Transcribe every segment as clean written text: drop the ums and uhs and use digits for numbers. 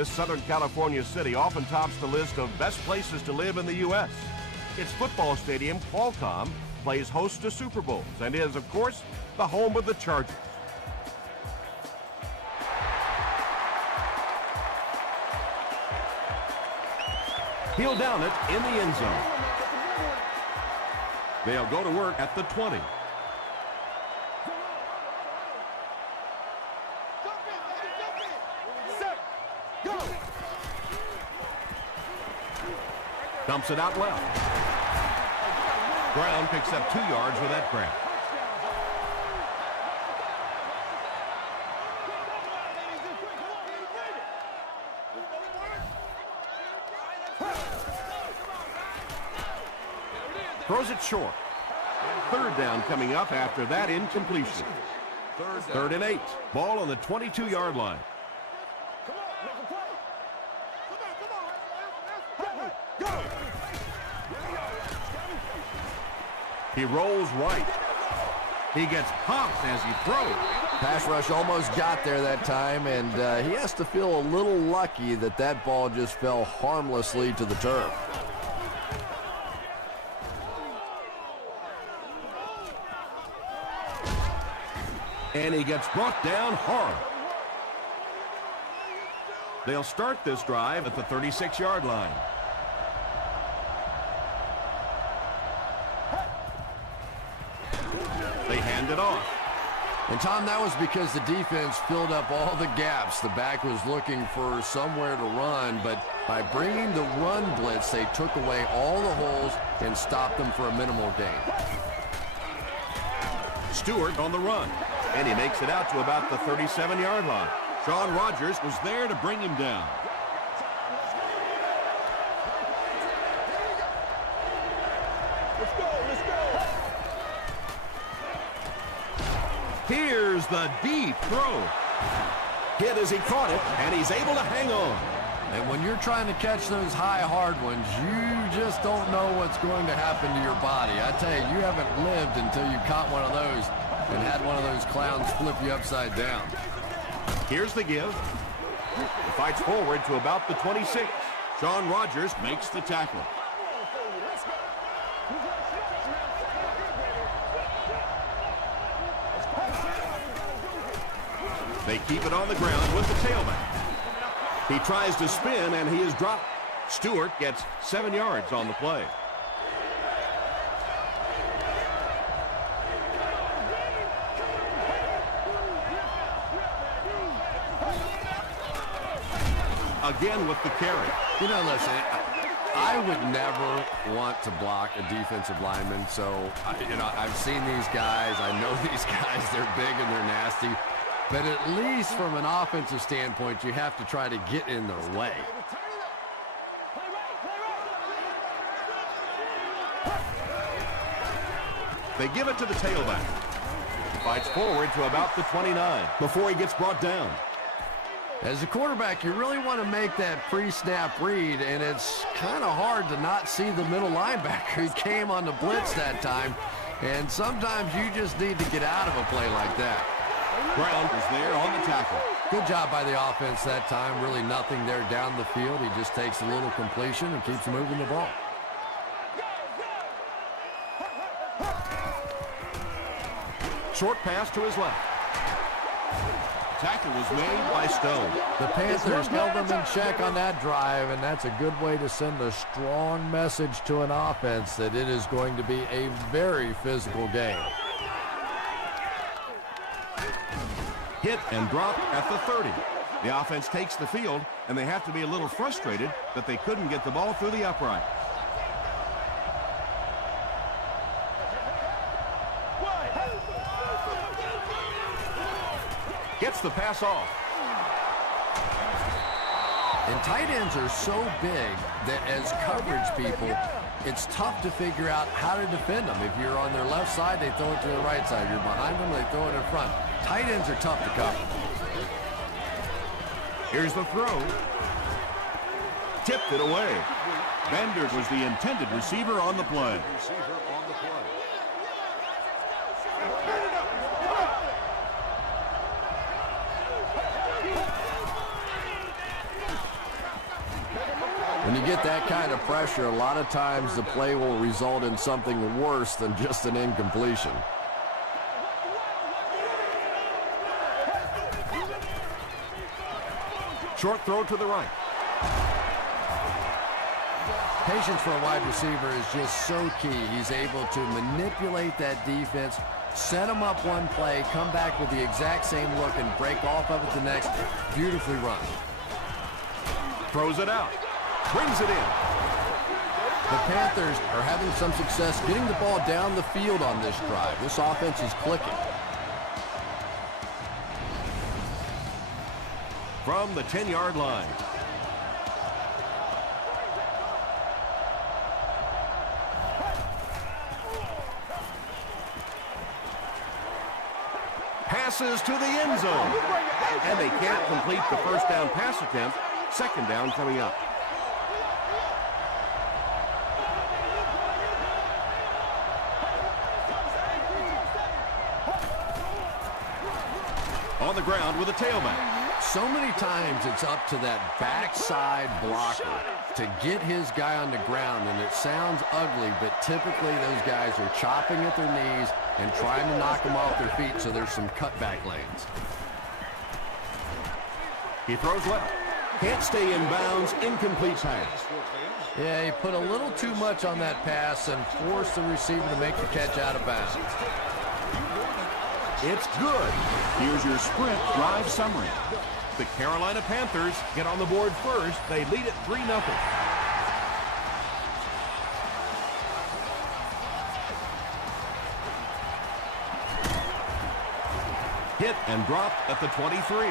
This Southern California city often tops the list of best places to live in the U.S. Its football stadium, Qualcomm, plays host to Super Bowls and is, of course, the home of the Chargers. He'll down it in the end zone. They'll go to work at the 20. Dumps it out left. Brown picks up 2 yards with that grab. Throws it short. 3rd down coming up after that incompletion. 3rd and 8. Ball on the 22-yard line. He rolls right. He gets popped as he throws. Pass rush almost got there that time, and he has to feel a little lucky that that ball just fell harmlessly to the turf. And he gets brought down hard. They'll start this drive at the 36-yard line. They hand it off. And, Tom, that was because the defense filled up all the gaps. The back was looking for somewhere to run, but by bringing the run blitz, they took away all the holes and stopped them for a minimal gain. Stewart on the run, and he makes it out to about the 37-yard line. Shawn Rogers was there to bring him down. Here's the deep throw. Hit as he caught it, and he's able to hang on. And when you're trying to catch those high, hard ones, you just don't know what's going to happen to your body. I tell you, you haven't lived until you caught one of those and had one of those clowns flip you upside down. Here's the give. He fights forward to about the 26. Shawn Rogers makes the tackle. They keep it on the ground with the tailback. He tries to spin, and he is dropped. Stewart gets 7 yards on the play. Again with the carry. You know, listen, I would never want to block a defensive lineman, so, you know, I've seen these guys. I know these guys. They're big and they're nasty. But at least from an offensive standpoint, you have to try to get in their way. They give it to the tailback. Fights forward to about the 29 before he gets brought down. As a quarterback, you really want to make that pre-snap read, and it's kind of hard to not see the middle linebacker. He came on the blitz that time, and sometimes you just need to get out of a play like that. Brown is there on the tackle. Good job by the offense that time. Really nothing there down the field. He just takes a little completion and keeps moving the ball. Short pass to his left. Tackle was made by Stone. The Panthers held them in check on that drive, and that's a good way to send a strong message to an offense that it is going to be a very physical game. Hit and drop at the 30. The offense takes the field, and they have to be a little frustrated that they couldn't get the ball through the upright. Gets the pass off. And tight ends are so big that as coverage people, it's tough to figure out how to defend them. If you're on their left side, they throw it to the right side. You're behind them, they throw it in front. Tight ends are tough to cover. Here's the throw. Tipped it away. Bender was the intended receiver on the play. When you get that kind of pressure, a lot of times the play will result in something worse than just an incompletion. Short throw to the right. Patience for a wide receiver is just so key. He's able to manipulate that defense, set them up one play, come back with the exact same look, and break off of it the next. Beautifully run. Throws it out. Brings it in. The Panthers are having some success getting the ball down the field on this drive. This offense is clicking. From the 10-yard line. Passes to the end zone. And they can't complete the first down pass attempt. Second down coming up. On the ground with a tailback. So many times it's up to that backside blocker to get his guy on the ground, and it sounds ugly, but typically those guys are chopping at their knees and trying to knock them off their feet, so there's some cutback lanes. He throws left. Can't stay in bounds. Incomplete pass. Yeah, he put a little too much on that pass and forced the receiver to make the catch out of bounds. It's good. Here's your sprint drive summary. The Carolina Panthers get on the board first. They lead it 3-0. Hit and dropped at the 23.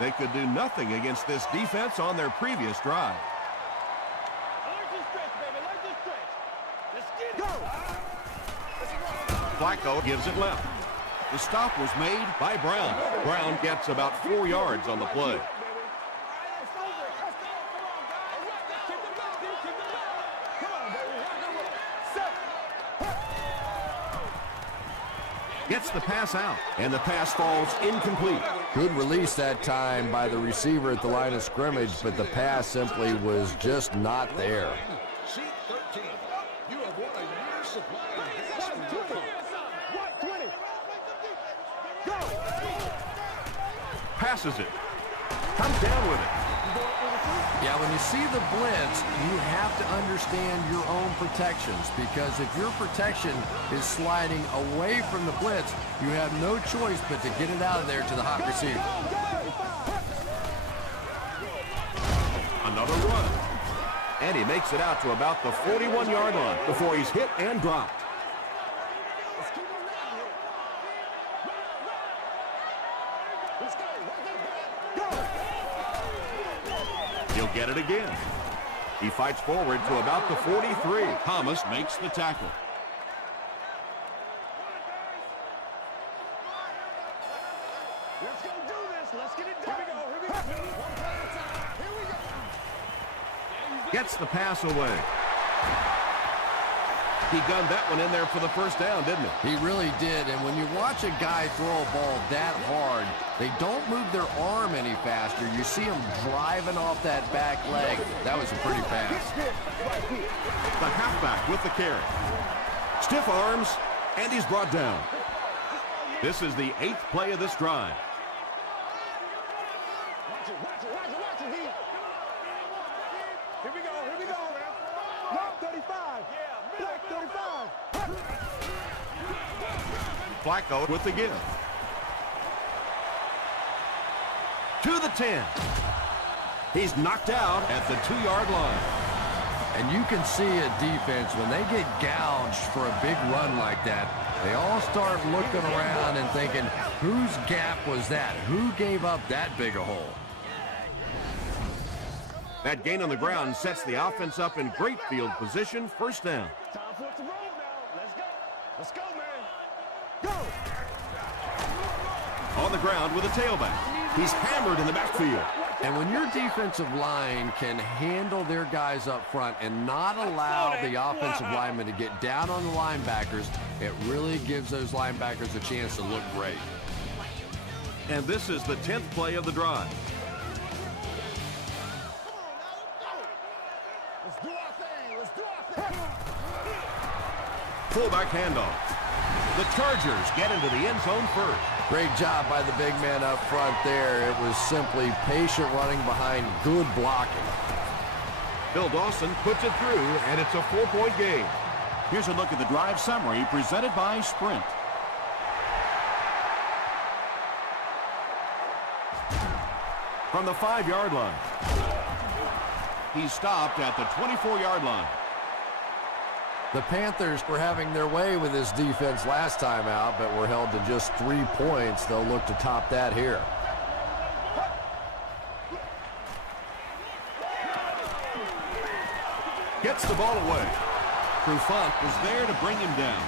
They could do nothing against this defense on their previous drive. Flacco gives it left. The stop was made by Brown. Brown gets about 4 yards on the play. Gets the pass out, and the pass falls incomplete. Good release that time by the receiver at the line of scrimmage, but the pass simply was just not there. Passes it. Comes down with it. Yeah, when you see the blitz, you have to understand your own protections, because if your protection is sliding away from the blitz, you have no choice but to get it out of there to the hot receiver. Another run. And he makes it out to about the 41-yard line before he's hit and dropped. He'll get it again. He fights forward to about the 43. Thomas makes the tackle. Let's go do this. Let's get it done. Here we go. One play at a time. Here we go. Gets the pass away. He gunned that one in there for the first down, didn't he? He really did, and when you watch a guy throw a ball that hard, they don't move their arm any faster. You see him driving off that back leg. That was a pretty pass. The halfback with the carry. Stiff arms, and he's brought down. This is the 8th play of this drive. Watch it, D. Here we go, man. Block 35. Block 35. Flacco with the give. To the 10. He's knocked out at the 2-yard line. And you can see a defense, when they get gouged for a big run like that, they all start looking around and thinking, whose gap was that? Who gave up that big a hole? That gain on the ground sets the offense up in great field position. First down. Time for it to roll now. Let's go. Let's go, man. Go. On the ground with a tailback. He's hammered in the backfield. And when your defensive line can handle their guys up front and not allow the offensive linemen to get down on the linebackers, it really gives those linebackers a chance to look great. And this is the 10th play of the drive. fullback handoff. The Chargers get into the end zone first. Great job by the big man up front there. It was simply patient running behind good blocking. Bill Dawson puts it through, and it's a 4-point game. Here's a look at the drive summary presented by Sprint. From the 5-yard line. He stopped at the 24-yard line. The Panthers were having their way with this defense last time out, but were held to just 3 points. They'll look to top that here. Gets the ball away. Trufant was there to bring him down.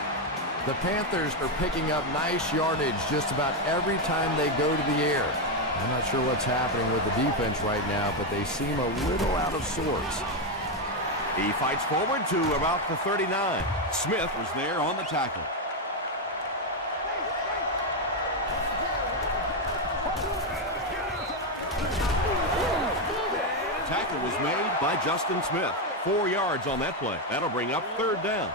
The Panthers are picking up nice yardage just about every time they go to the air. I'm not sure what's happening with the defense right now, but they seem a little out of sorts. He fights forward to about the 39. Smith was there on the tackle. Tackle was made by Justin Smith. 4 yards on that play. That'll bring up 3rd down.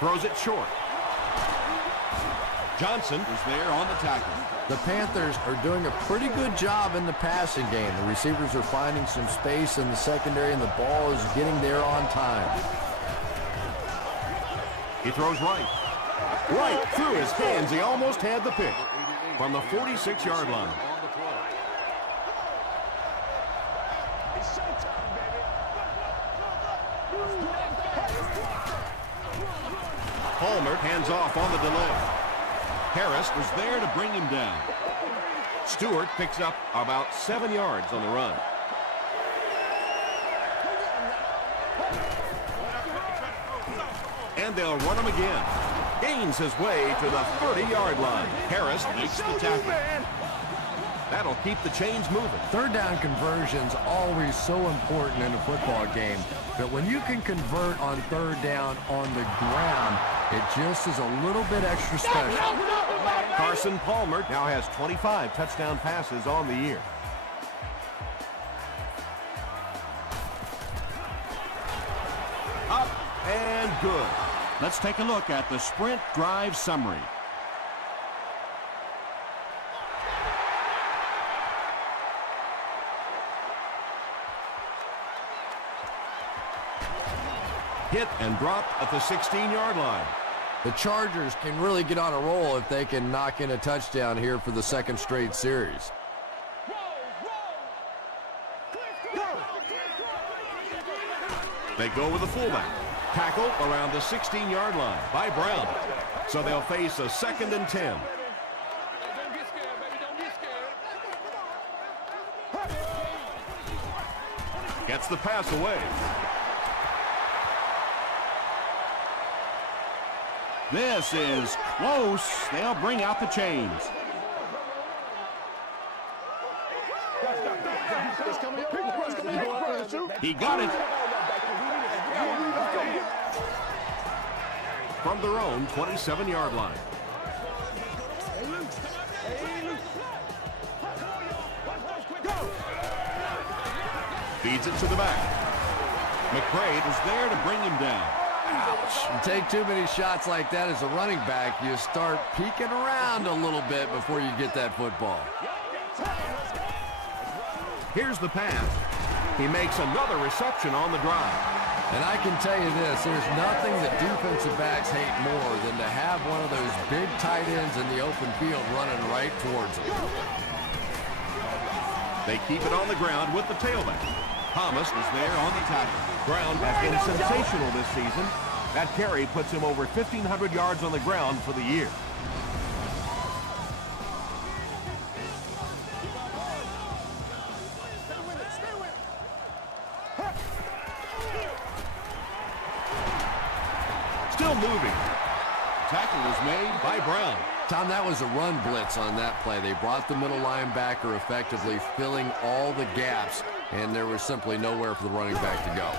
Throws it short. Johnson Was there on the tackle. The Panthers are doing a pretty good job in the passing game. The receivers are finding some space in the secondary, and the ball is getting there on time. He throws right. Right through his hands. He almost had the pick. From the 46-yard line. It's showtime, baby. Palmer hands off on the delay. Harris was there to bring him down. Stewart picks up about 7 yards on the run. And they'll run him again. Gains his way to the 30-yard line. Harris makes the tackle. That'll keep the chains moving. 3rd down conversion's always so important in a football game, but when you can convert on 3rd down on the ground, it just is a little bit extra special. Carson Palmer now has 25 touchdown passes on the year. Up and good. Let's take a look at the Sprint drive summary. Hit and drop at the 16-yard line. The Chargers can really get on a roll if they can knock in a touchdown here for the 2nd straight series. They go with the fullback. Tackle around the 16-yard line by Brown. So they'll face a 2nd and 10. Don't get scared, baby. Don't get scared. Gets the pass away. This is close. They'll bring out the chains. He got it. From their own 27-yard line. Feeds it to the back. McCray was there to bring him down. You take too many shots like that as a running back, you start peeking around a little bit before you get that football. Here's the pass. He makes another reception on the drive. And I can tell you this, there's nothing that defensive backs hate more than to have one of those big tight ends in the open field running right towards them. They keep it on the ground with the tailback. Thomas was there on the tackle. Brown has been sensational this season. That carry puts him over 1,500 yards on the ground for the year. Still moving. Tackle was made by Brown. Tom, that was a run blitz on that play. They brought the middle linebacker effectively filling all the gaps, and there was simply nowhere for the running back to go.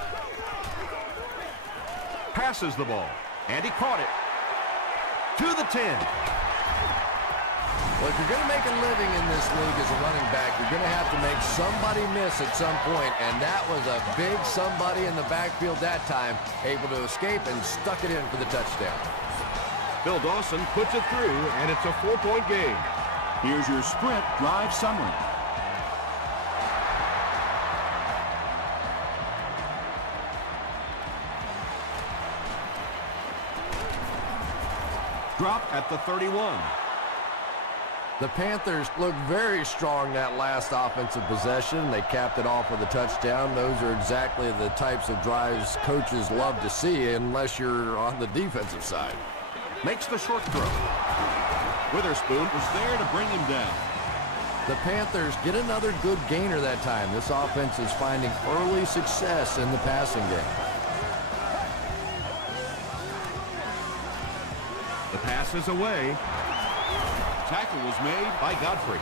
Passes the ball, and he caught it. To the 10. Well, if you're going to make a living in this league as a running back, you're going to have to make somebody miss at some point, and that was a big somebody in the backfield that time, able to escape and stuck it in for the touchdown. Bill Dawson puts it through, and it's a 4-point game. Here's your sprint drive summary. Drop at the 31. The Panthers looked very strong that last offensive possession. They capped it off with a touchdown. Those are exactly the types of drives coaches love to see, unless you're on the defensive side. Makes the short throw. Witherspoon was there to bring him down. The Panthers get another good gainer that time. This offense is finding early success in the passing game. The pass is away. Tackle was made by Godfrey.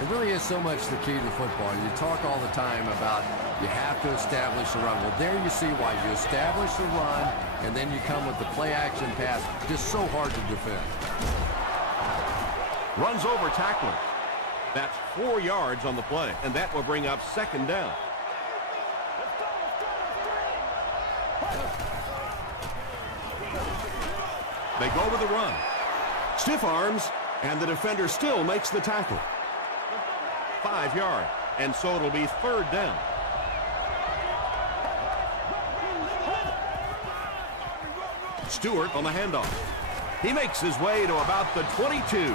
It really is so much the key to football. You talk all the time about you have to establish the run. Well, there you see why. You establish the run, and then you come with the play-action pass. Just so hard to defend. Runs over tackler. That's 4 yards on the play, and that will bring up second down. They go with the run. Stiff arms, and the defender still makes the tackle. 5 yards, and so it'll be third down. Stewart on the handoff. He makes his way to about the 22.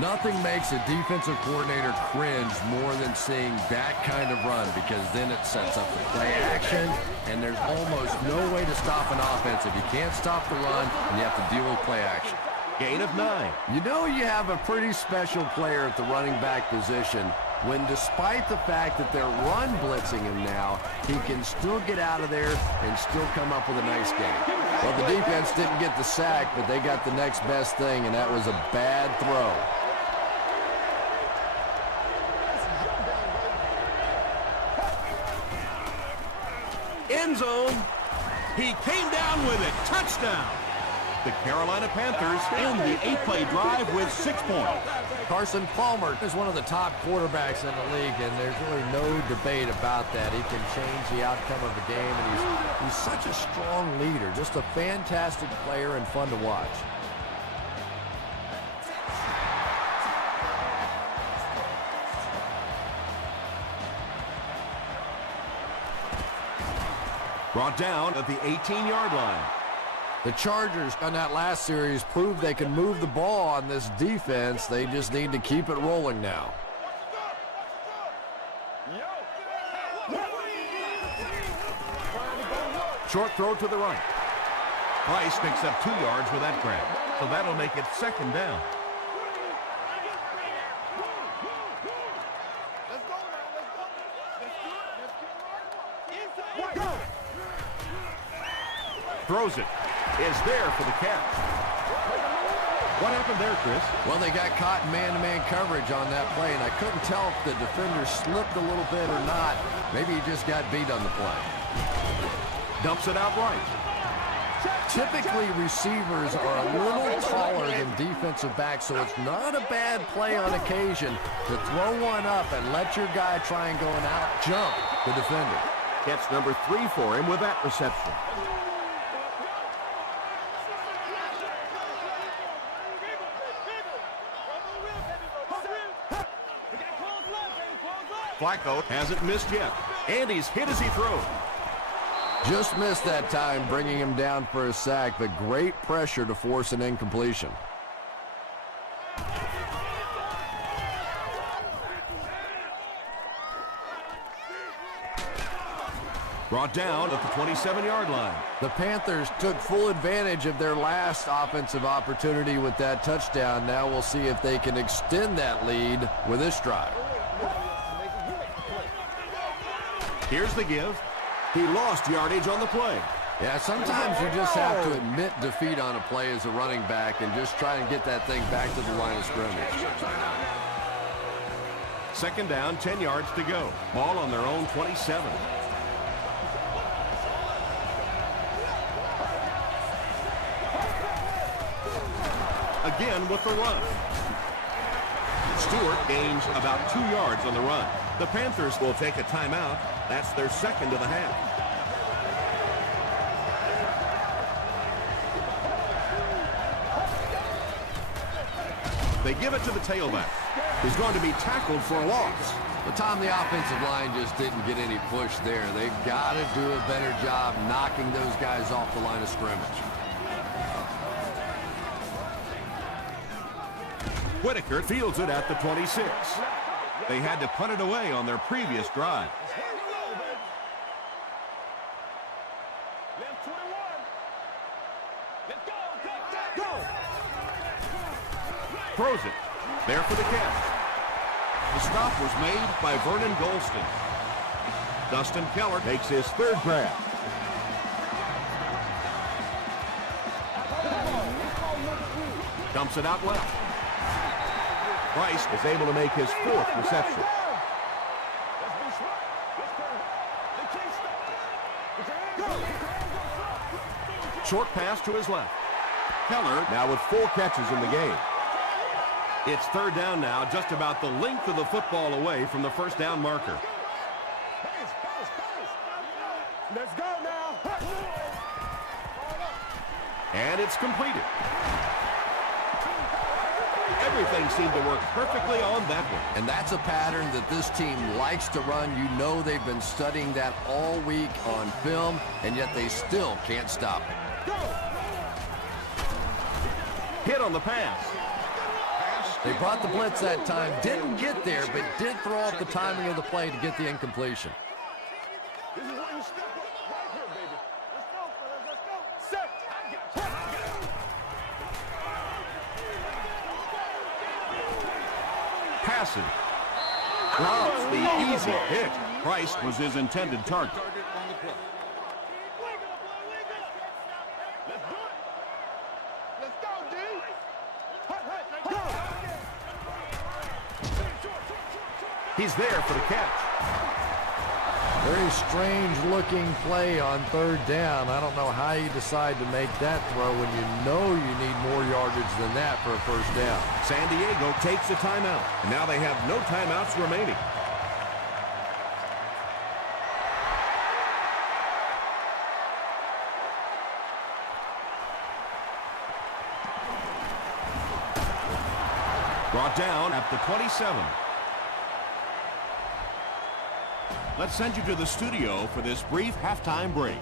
Nothing makes a defensive coordinator cringe more than seeing that kind of run, because then it sets up the play action, and there's almost no way to stop an offense if you can't stop the run and you have to deal with play action. Gain of 9. You know you have a pretty special player at the running back position when, despite the fact that they're run blitzing him now, he can still get out of there and still come up with a nice game. Well, the defense didn't get the sack, but they got the next best thing, and that was a bad throw. End zone. He came down with it. Touchdown. The Carolina Panthers end the 8-play drive with 6 points. Carson Palmer is one of the top quarterbacks in the league, and there's really no debate about that. He can change the outcome of a game, and he's such a strong leader, just a fantastic player and fun to watch. Brought down at the 18-yard line. The Chargers on that last series proved they can move the ball on this defense. They just need to keep it rolling now. Short throw to the right. Price picks up 2 yards with that grab, so that'll make it second down. Throws it. Is there for the catch. What happened there, Chris? Well, they got caught in man-to-man coverage on that play, and I couldn't tell if the defender slipped a little bit or not. Maybe he just got beat on the play. Dumps it out right. Typically, receivers are a little taller than defensive backs, so it's not a bad play on occasion to throw one up and let your guy try and go and out-jump the defender. Catch number 3 for him with that reception. Flacco hasn't missed yet, and he's hit as he throws. Just missed that time, bringing him down for a sack, but great pressure to force an incompletion. Brought down at the 27-yard line. The Panthers took full advantage of their last offensive opportunity with that touchdown. Now we'll see if they can extend that lead with this drive. Here's the give. He lost yardage on the play. Yeah, sometimes you just have to admit defeat on a play as a running back and just try and get that thing back to the line of scrimmage. Second down, 10 yards to go. Ball on their own 27. Again with the run. Stewart gains about 2 yards on the run. The Panthers will take a timeout. That's their second of the half. They give it to the tailback. He's going to be tackled for a loss. But Tom, the offensive line just didn't get any push there. They've got to do a better job knocking those guys off the line of scrimmage. Whitaker fields it at the 26. They had to punt it away on their previous drive. Left 21. Let's go. Throws it. There for the catch. The stop was made by Vernon Golston. Dustin Keller makes his third grab. Dumps it out left. Price is able to make his fourth reception. Short pass to his left. Keller now with 4 catches in the game. It's third down now, just about the length of the football away from the first down marker. Let's go now. And it's completed. Everything seemed to work perfectly on that one. And that's a pattern that this team likes to run. You know they've been studying that all week on film, and yet they still can't stop it. Hit on the pass. They brought the blitz that time, didn't get there, but did throw off the timing of the play to get the incompletion. This is where you step up right here, baby. Let's go, fellas. Let's go. Set. I got you. Passing. Drops the easy hit. Price was his intended target. Let's do it. Let's go, D. He's there for the catch. Very strange looking play on third down. I don't know how you decide to make that throw when you know you need more yardage than that for a first down. San Diego takes a timeout, and now they have no timeouts remaining. Brought down at the 27. Let's send you to the studio for this brief halftime break.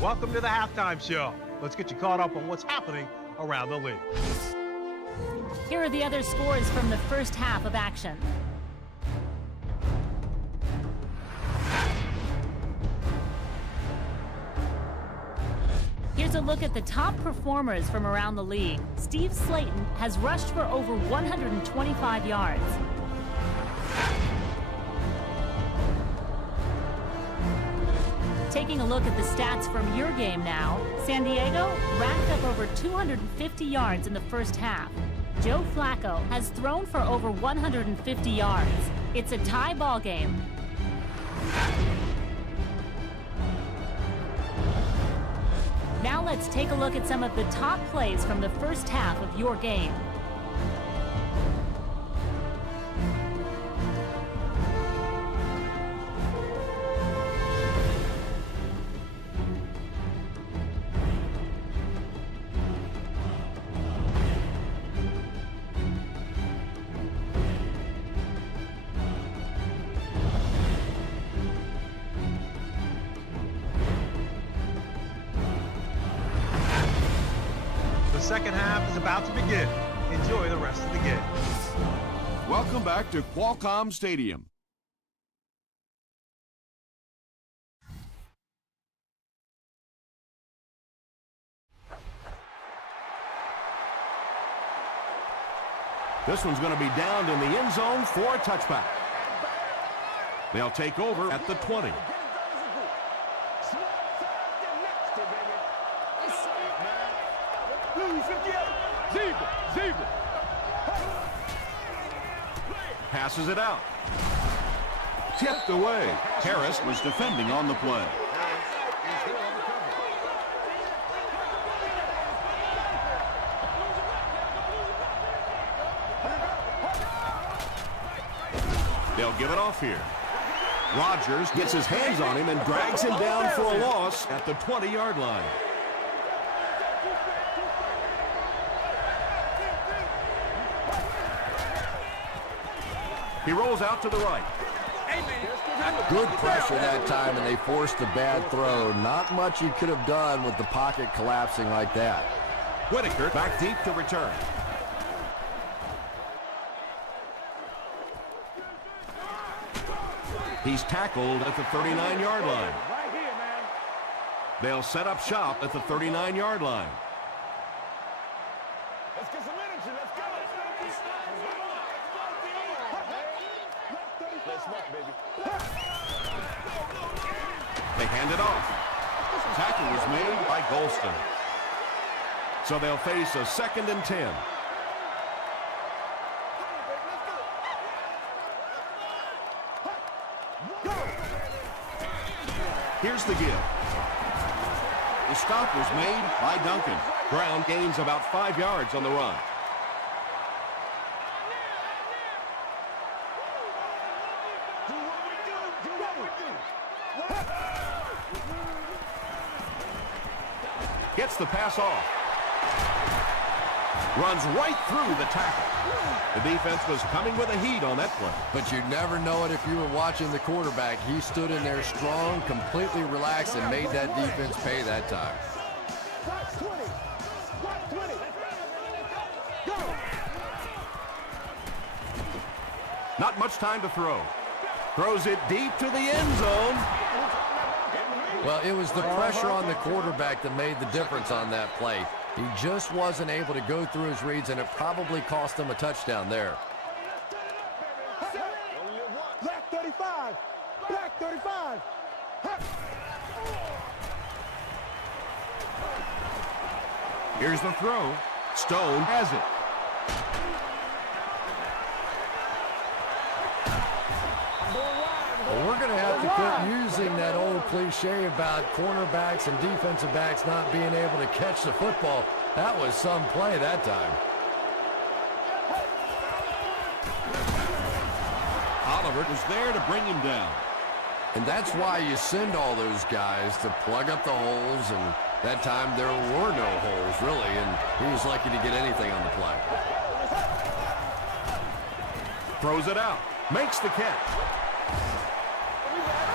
Welcome to the halftime show. Let's get you caught up on what's happening around the league. Here are the other scores from the first half of action. Here's a look at the top performers from around the league. Steve Slayton has rushed for over 125 yards. Taking a look at the stats from your game now, San Diego racked up over 250 yards in the first half. Joe Flacco has thrown for over 150 yards. It's a tie ball game. Now let's take a look at some of the top plays from the first half of your game. The second half is about to begin. Enjoy the rest of the game. Welcome back to Qualcomm Stadium. This one's going to be downed in the end zone for a touchback. They'll take over at the 20. Passes it out. Tipped away. Harris was defending on the play. They'll give it off here. Rodgers gets his hands on him and drags him down for a loss at the 20-yard line. He rolls out to the right. Good pressure that time, and they forced a bad throw. Not much he could have done with the pocket collapsing like that. Whitaker back deep to return. He's tackled at the 39-yard line. Right here, man. They'll set up shop at the 39-yard line. Let's get some energy. Let's go. Let's smoke, baby. They hand it off. Tackle was made by Golston. So they'll face a 2nd and 10. Here's the give. The stop was made by Duncan. Brown gains about 5 yards on the run. Do what we do. Do what we do. Gets the pass off. Runs right through the tackle. The defense was coming with a heat on that play. But you'd never know it if you were watching the quarterback. He stood in there strong, completely relaxed, and made that defense pay that time. Watch 20. Watch 20. Go. Not much time to throw. Throws it deep to the end zone. Well, it was the pressure on the quarterback that made the difference on that play. He just wasn't able to go through his reads, and it probably cost him a touchdown there. Black 35. Black 35. Here's the throw. Stone has it. Well, we're going to have to quit using that old cliche about cornerbacks and defensive backs not being able to catch the football. That was some play that time. Oliver was there to bring him down. And that's why you send all those guys to plug up the holes, and that time there were no holes, really, and he was lucky to get anything on the play. Throws it out. Makes the catch.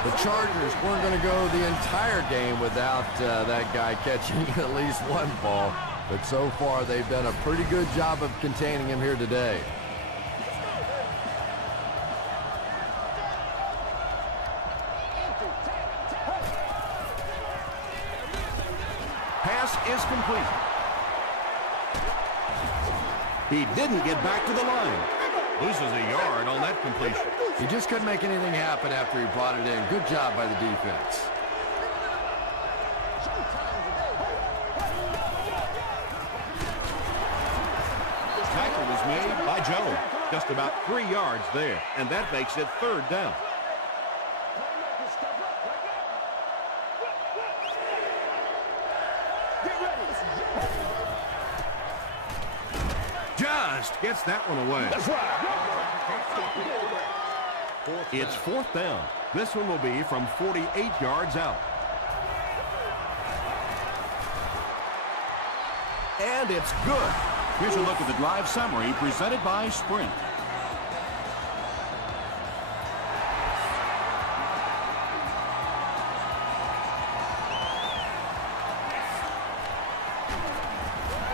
The Chargers weren't going to go the entire game without that guy catching at least one ball. But so far, they've done a pretty good job of containing him here today. Pass is complete. He didn't get back to the line. Loses a yard on that completion. He just couldn't make anything happen after he brought it in. Good job by the defense. Tackle was made by Jones. Just about 3 yards there, and that makes it 3rd down. Just gets that one away. It's 4th down. This one will be from 48 yards out. And it's good. Here's a look at the drive summary presented by Sprint.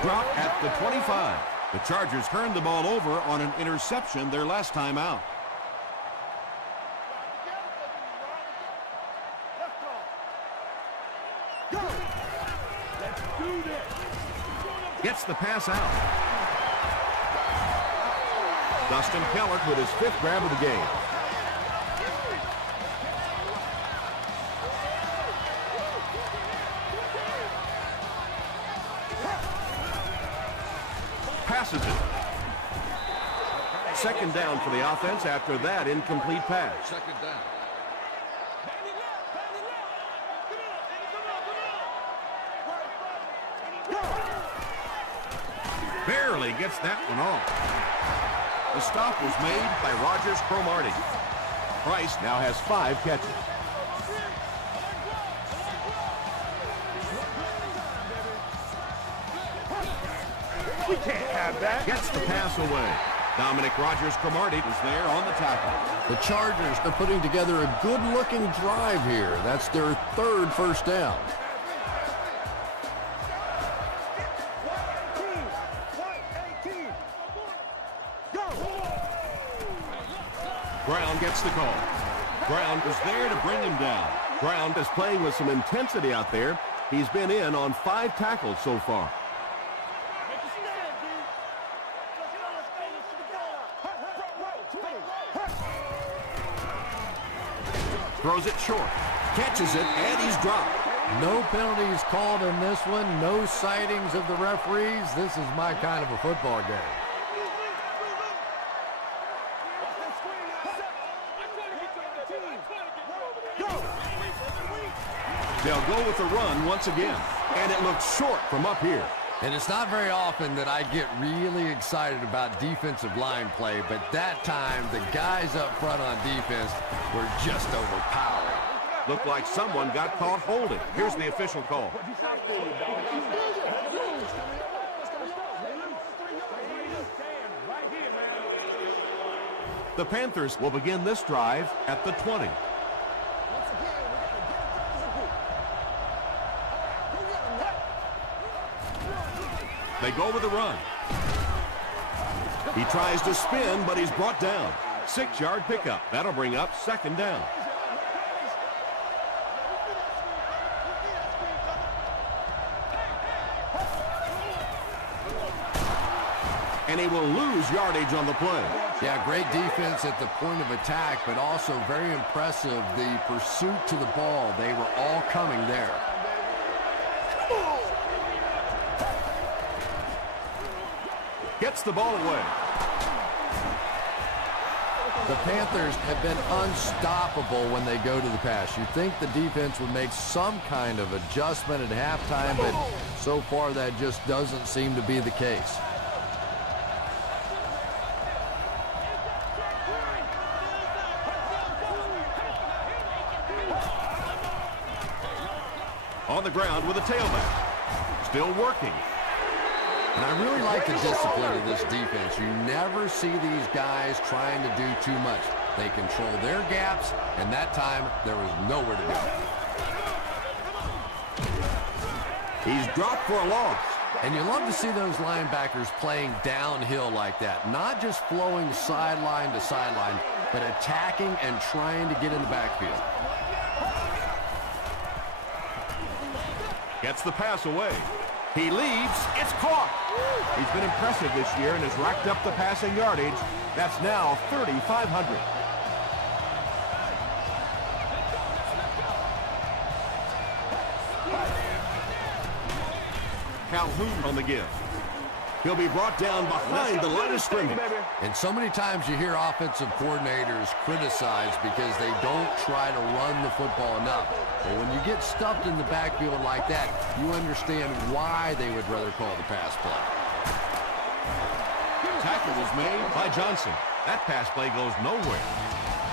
Drop at the 25. The Chargers turned the ball over on an interception their last time out. Gets the pass out. Dustin Kellett with his 5th grab of the game. Passes it. second down for the offense after that incomplete pass. Second down. Barely gets that one off. The stop was made by Rogers Cromartie. Price now has 5 catches. We can't have that. Gets the pass away. Dominic Rogers Cromartie is there on the tackle. The Chargers are putting together a good-looking drive here. That's their 3rd first down. Brown gets the call. Brown is there to bring him down. Brown is playing with some intensity out there. He's been in on 5 tackles so far. Throws it short. Catches it, and he's dropped. No penalties called in this one. No sightings of the referees. This is my kind of a football game. They'll go with the run once again, and it looks short from up here. And it's not very often that I get really excited about defensive line play, but that time the guys up front on defense were just overpowered. Looked like someone got caught holding. Here's the official call. The Panthers will begin this drive at the 20. They go with the run. He tries to spin, but he's brought down. 6-yard pickup. That'll bring up second down. And he will lose yardage on the play. Yeah, great defense at the point of attack, but also very impressive the pursuit to the ball. They were all coming there. Gets the ball away. The Panthers have been unstoppable when they go to the pass. You'd think the defense would make some kind of adjustment at halftime, but so far that just doesn't seem to be the case. On the ground with a tailback. Still working. And I really like the discipline of this defense. You never see these guys trying to do too much. They control their gaps, and that time there was nowhere to go. He's dropped for a loss. And you love to see those linebackers playing downhill like that. Not just flowing sideline to sideline, but attacking and trying to get in the backfield. Gets the pass away. He leads. It's caught. He's been impressive this year and has racked up the passing yardage. That's now 3,500. Calhoun on the give. He'll be brought down behind the line of scrimmage. And so many times you hear offensive coordinators criticized because they don't try to run the football enough. But when you get stuffed in the backfield like that, you understand why they would rather call the pass play. Tackle was made by Johnson. That pass play goes nowhere.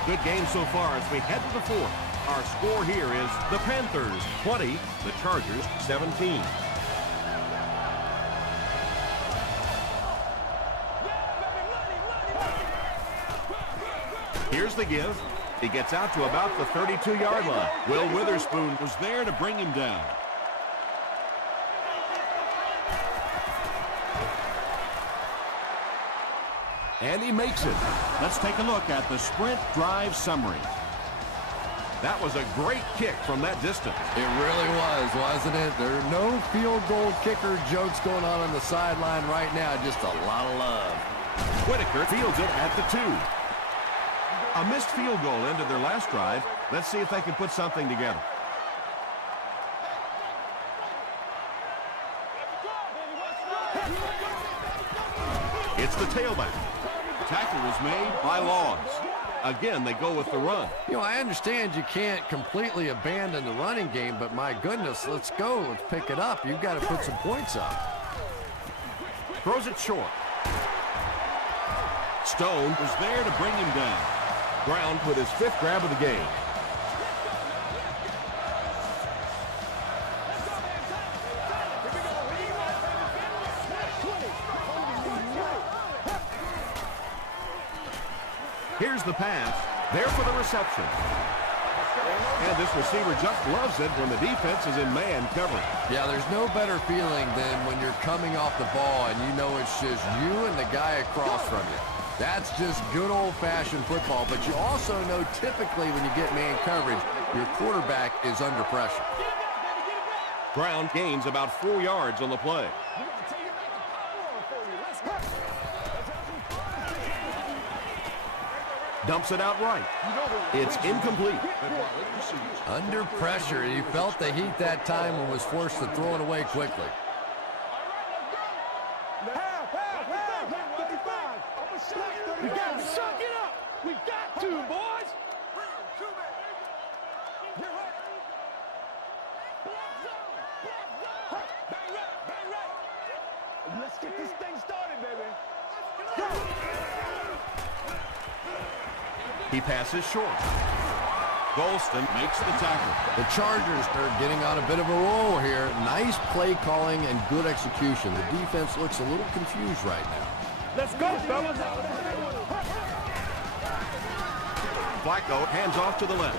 Good game so far as we head to the 4th. Our score here is the Panthers 20, the Chargers 17. Here's the give. He gets out to about the 32-yard line. Will Witherspoon was there to bring him down. And he makes it. Let's take a look at the sprint drive summary. That was a great kick from that distance. It really was, wasn't it? There are no field goal kicker jokes going on the sideline right now. Just a lot of love. Whitaker fields it at the 2. A missed field goal ended their last drive. Let's see if they can put something together. It's the tailback. tackle was made by Laws. Again, they go with the run. You know, I understand you can't completely abandon the running game, but my goodness, let's go. Let's pick it up. You've got to put some points up. Throws it short. Stone Was there to bring him down. ground with his 5th grab of the game. Here's the pass. There for the reception. And this receiver just loves it when the defense is in man coverage. Yeah, there's no better feeling than when you're coming off the ball and you know it's just you and the guy across from you. That's just good old-fashioned football, but you also know typically when you get man coverage, your quarterback is under pressure. Brown gains about 4 yards on the play. Dumps it out right. It's incomplete. Under pressure, he felt the heat that time and was forced to throw it away quickly. We got to suck it up. We got to, boys. Let's get this thing started, baby. He passes short. Golston Makes the tackle. The Chargers are getting on a bit of a roll here. Nice play calling and good execution. The defense looks a little confused right now. Let's go, fellas. Flacco hands off to the left.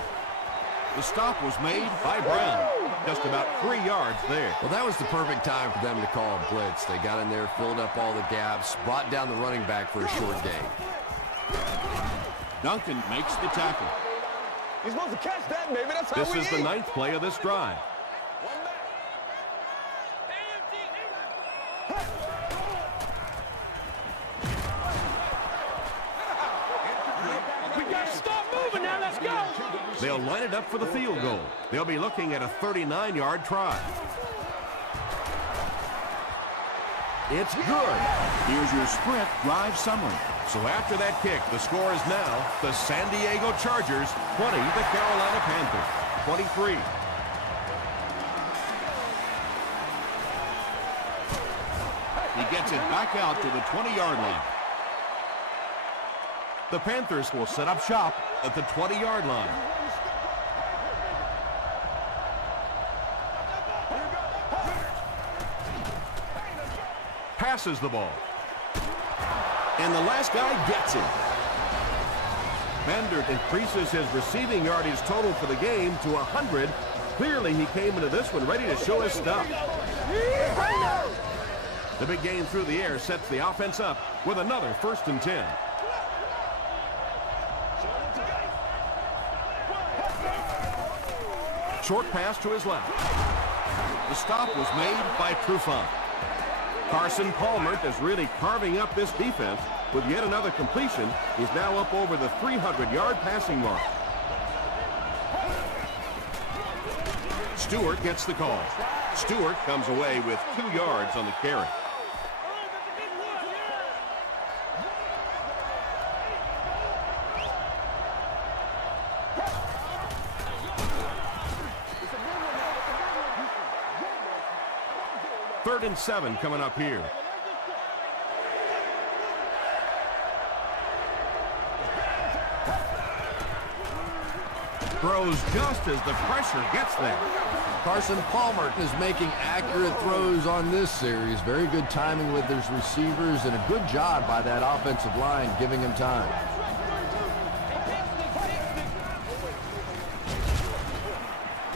The stop was made By Brown. Just about 3 yards there. Well, that was the perfect time for them to call a blitz. They got in there, filled up all the gaps, brought down the running back for a short gain. Duncan makes the tackle. You're supposed to catch that, baby. That's how This we is the eat. 9th play of this drive. We got to start moving now. Let's go. They'll line it up for the field goal. They'll be looking at a 39-yard try. It's good. Here's your sprint drive summary. So after that kick, the score is now the San Diego Chargers 20, the Carolina Panthers 23. He gets it back out to the 20-yard line. The Panthers will set up shop at the 20-yard line. Passes the ball. And the last guy gets it. Bender increases his receiving yardage total for the game to 100. Clearly, he came into this one ready to show his stuff. The big game through the air sets the offense up with another 1st and 10. Short pass to his left. The stop was made by Trufant. Carson Palmer is really carving up this defense with yet another completion. He's now up over the 300-yard passing mark. Stewart gets the call. Stewart comes away with 2 yards on the carry. Third and 7 coming up here. Throws just as the pressure gets there. Carson Palmer is making accurate throws on this series. Very good timing with his receivers and a good job by that offensive line giving him time.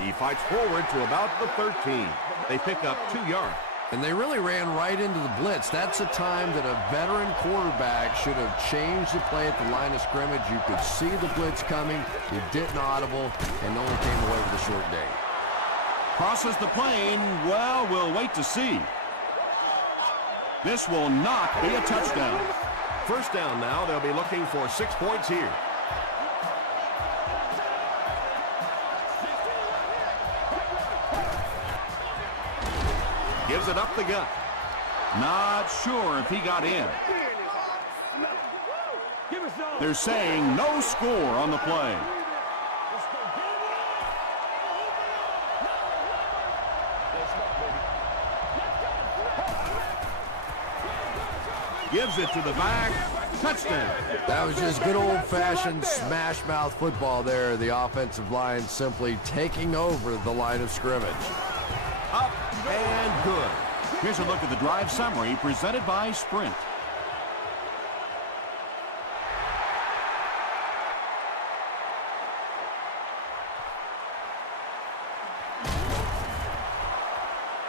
He fights forward to about the 13. They pick up 2 yards. And they really ran right into the blitz. That's a time that a veteran quarterback should have changed the play at the line of scrimmage. You could see the blitz coming. He didn't audible and only came away with a short gain. Crosses the plane. Well, we'll wait to see. This will not be a touchdown. First down now. They'll be looking for 6 points here. Gives it up the gut. Not sure if he got in. Give us some. They're saying no score on the play. Let's go. Get it right. Gives it to the back. Touchdown. That was just good old-fashioned smash-mouth football there. The offensive line simply taking over the line of scrimmage. Up and good. Here's a look at the drive summary presented by Sprint.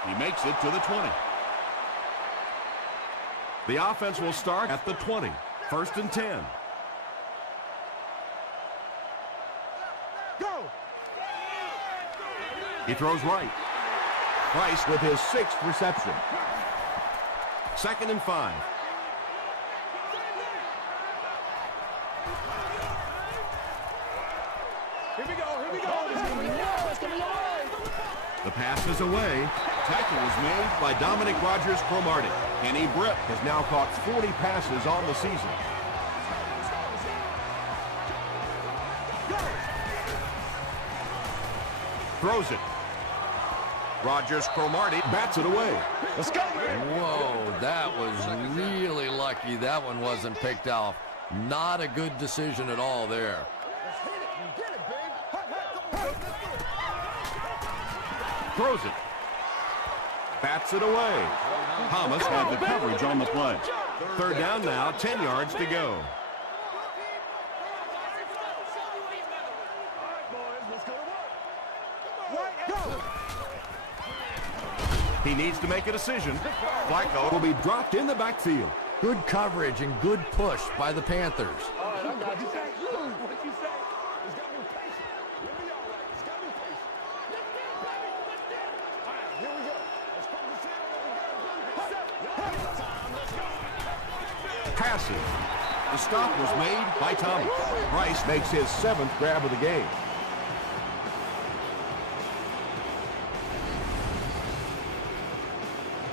He makes it to the 20. The offense will start at the 20. 1st and 10. Go. He throws right. Price with his 6th reception. 2nd and 5. Here we go. Here we go. It's gonna be all right. The pass is away. Tackle was made by Dominic Rodgers-Cromartie. Kenny Britt has now caught 40 passes on the season. Throws it. Rodgers-Cromartie bats it away. Let's go. Whoa, that was really lucky. That one wasn't picked off. Not a good decision at all there. Let's hit it. You get it, babe. Throws it. Bats it away. Thomas had the coverage on the play. 3rd down now, 10 yards to go. All right, boys. Let's go to work. Right, go. He needs to make a decision. Flacco will be dropped in the backfield. Good coverage and good push by the Panthers. All right, I got you. What you say? It's got to be patient. We'll be all right. It's got to be patient. All right, here we go. Let's focus in on what we got to do. Time. Let's go. Passes. The stop was made by Thomas. Price makes his 7th grab of the game.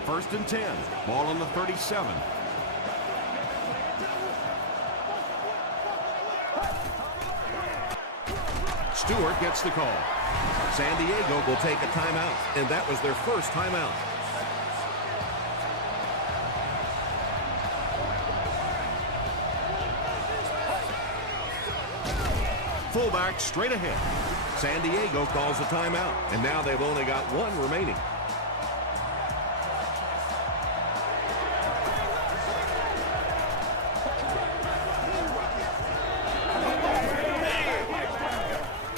First and 10. Ball on the 37. Stewart gets the call. San Diego will take a timeout, and that was their first timeout. Fullback straight ahead. San Diego calls a timeout, and now they've only got one remaining.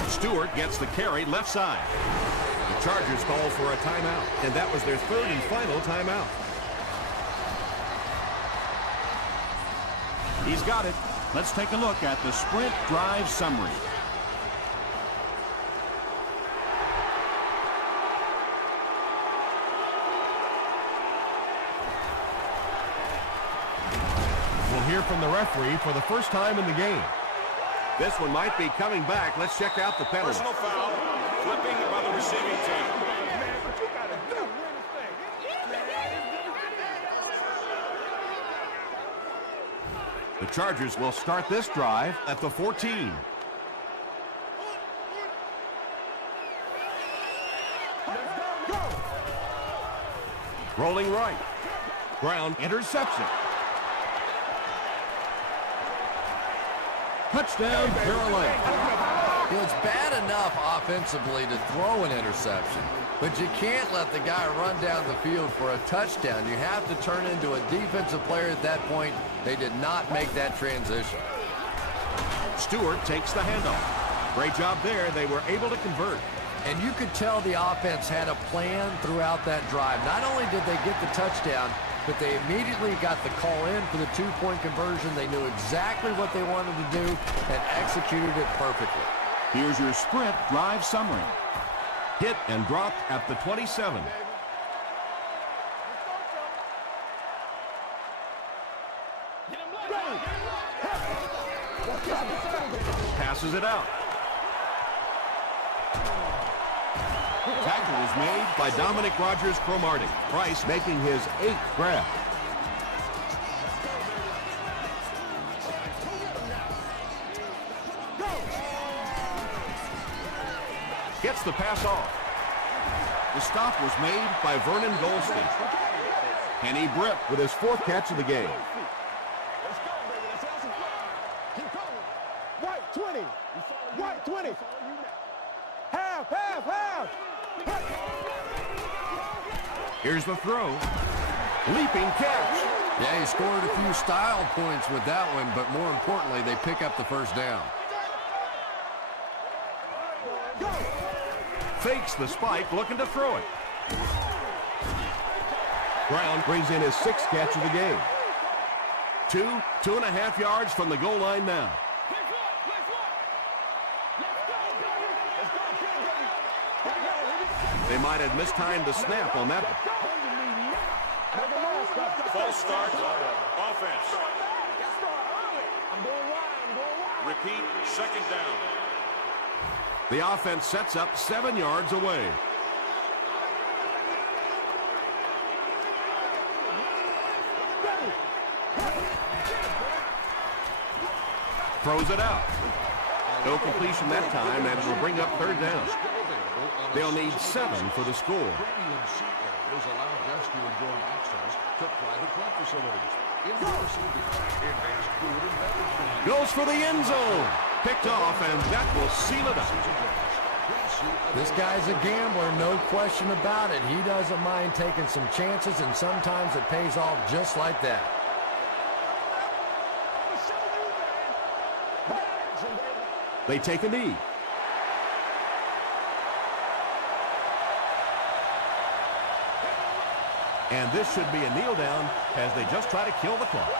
Stewart gets the carry left side. The Chargers call for a timeout, and that was their 3rd and final timeout. He's got it. Let's take a look at the Sprint drive summary. We'll hear from the referee for the first time in the game. This one might be coming back. Let's check out the penalty. Personal foul, flipping by the receiving team. Man, what you got to do? Win this thing. The Chargers will start this drive at the 14. Rolling right. Brown intercepts it. Touchdown, Carolina. You know, it's bad enough offensively to throw an interception, but you can't let the guy run down the field for a touchdown. You have to turn into a defensive player at that point. They did not make that transition. Stewart takes the handoff. Great job there. They were able to convert. And you could tell the offense had a plan throughout that drive. Not only did they get the touchdown, but they immediately got the call in for the two-point conversion. They knew exactly what they wanted to do and executed it perfectly. Here's your Sprint drive summary. Hit and dropped at the 27. Passes it out. Tackle is made by Dominic Rodgers-Cromartie. Price making his 8th grab. gets the pass off. The stop was made by Vernon Goldstein. Kenny Britt with his 4th catch of the game. Let's go, baby. Let's have some fun. Keep going. White 20. White 20. Half. Here's the throw. Leaping catch. Yeah, he scored a few style points with that one, but more importantly, they pick up the first down. Fakes the spike, looking to throw it. Brown brings in his 6th catch of the game. 2.5 yards from the goal line now. They might have mistimed the snap on that one. False start. Offense. Repeat, second down. The offense sets up 7 yards away. Throws it out. No completion that time, and it will bring up 3rd down. They'll need 7 for the score. Goes for the end zone. Picked off, and that will seal it up. This guy's a gambler, no question about it. He doesn't mind taking some chances, and sometimes it pays off just like that. They take a knee. And this should be a kneel down as they just try to kill the clock.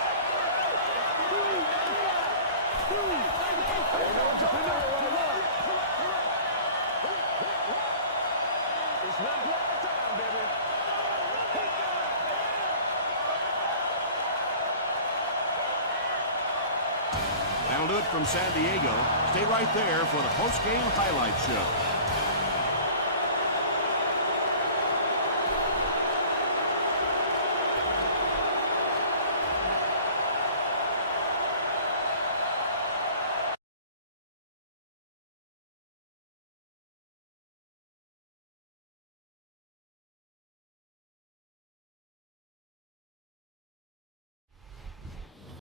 That'll do it from San Diego. Stay right there for the post-game highlight show.